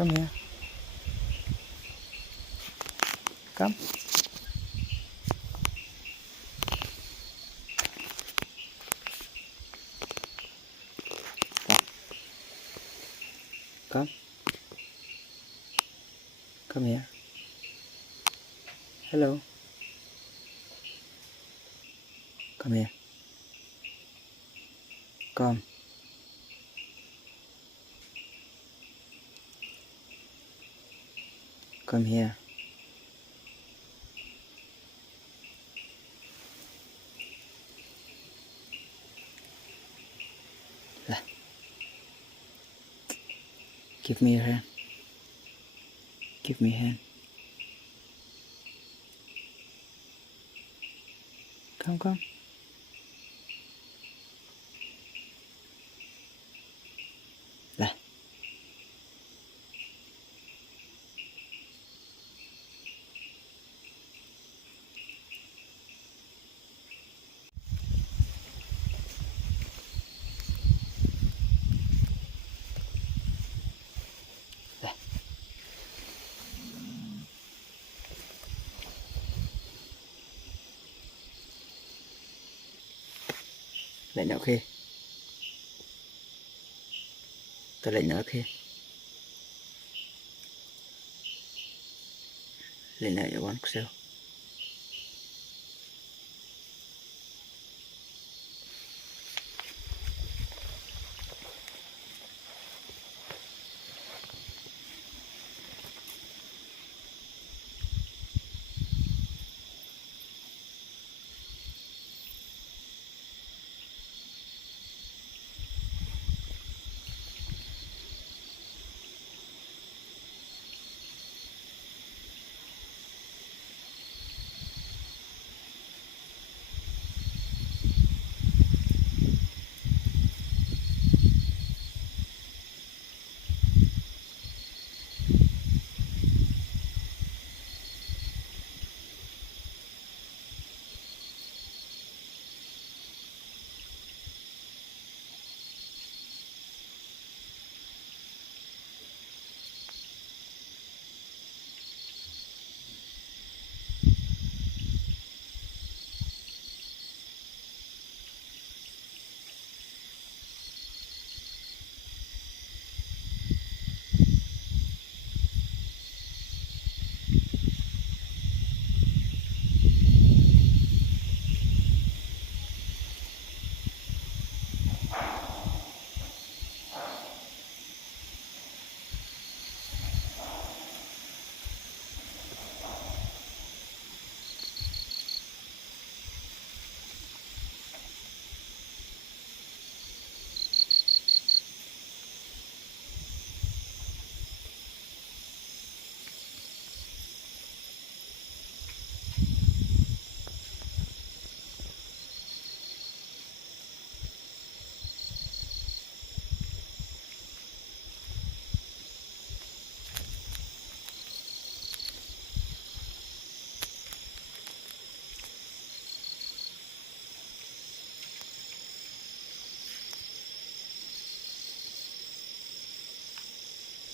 Come here. Come. Come. Come here. Hello. Come here. Come. Come here. Give me your hand. Give me your hand. Come, come. Là. Là. Lại nữa khi. Tôi lại nữa khi. Lại nữa cho con sao.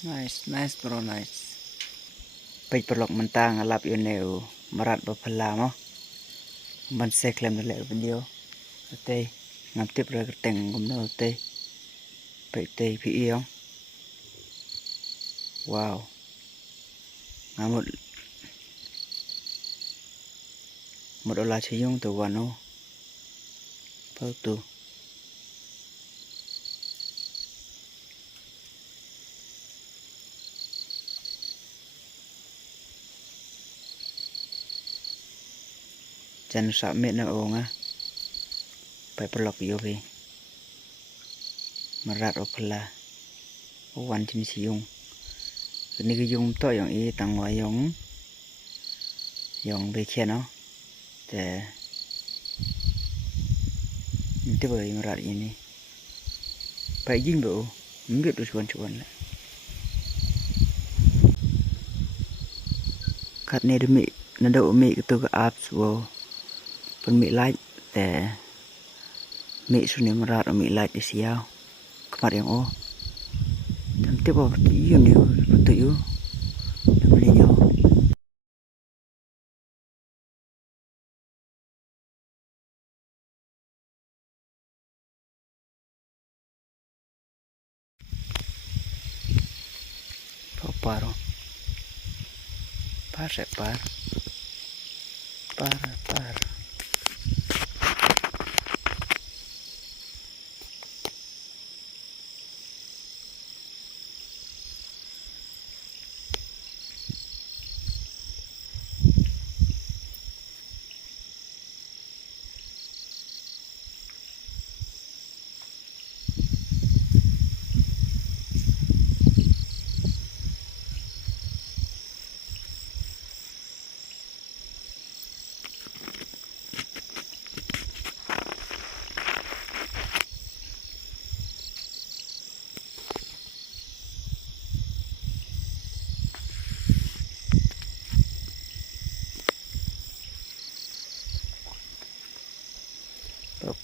Nice, nice bro, nice. Bây giờ mình tăng alap yêu nèo marat bapala mình sẽ làm lại video tê ngắm tiếp rồi cái tình cũng đâu tê vậy tê phi yêu wow ngắm một đô la sử dụng từ vano bao tu chân sợ mệt nào ong á phải blog yêu về marat opala one chân sử dụng cái này cái dùng tôi dùng ý tăng ngoài dùng về kia nó để tiếp với marat ini phải dính độ không biết được cuốn lại cắt này được mị nó đậu mị cái tôi cái apps vào phần mị like để mị số này marat ở mị like để xíu các bạn em ô tiếp vào yêu nhiều tự yêu beli nhau paro par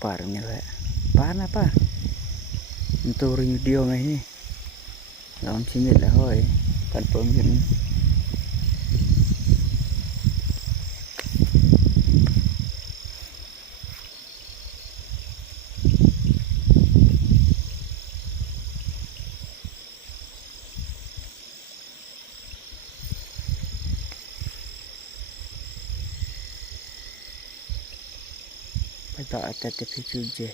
parnya lah pan apa untuk video ini lawan sini lah hoi kan pemimpin pada ada TV je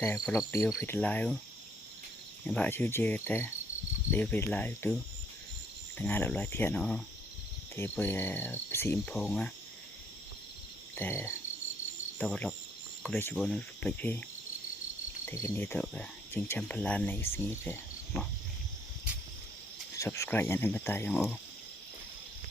แต่พลอกเดียวผิดลายยังบ่ชื่อเจแต่เดียวผิดลายตู้ทางานเราลายเทียนเนาะที่ไปสีอิมพงอ่ะแต่ตัวพลอกก็เลยชิบนไปพี่แต่กันนี้ตัวจึงจำพลานในสิ่งนี้แต่ subscribe ยังไม่ตายยังโอ้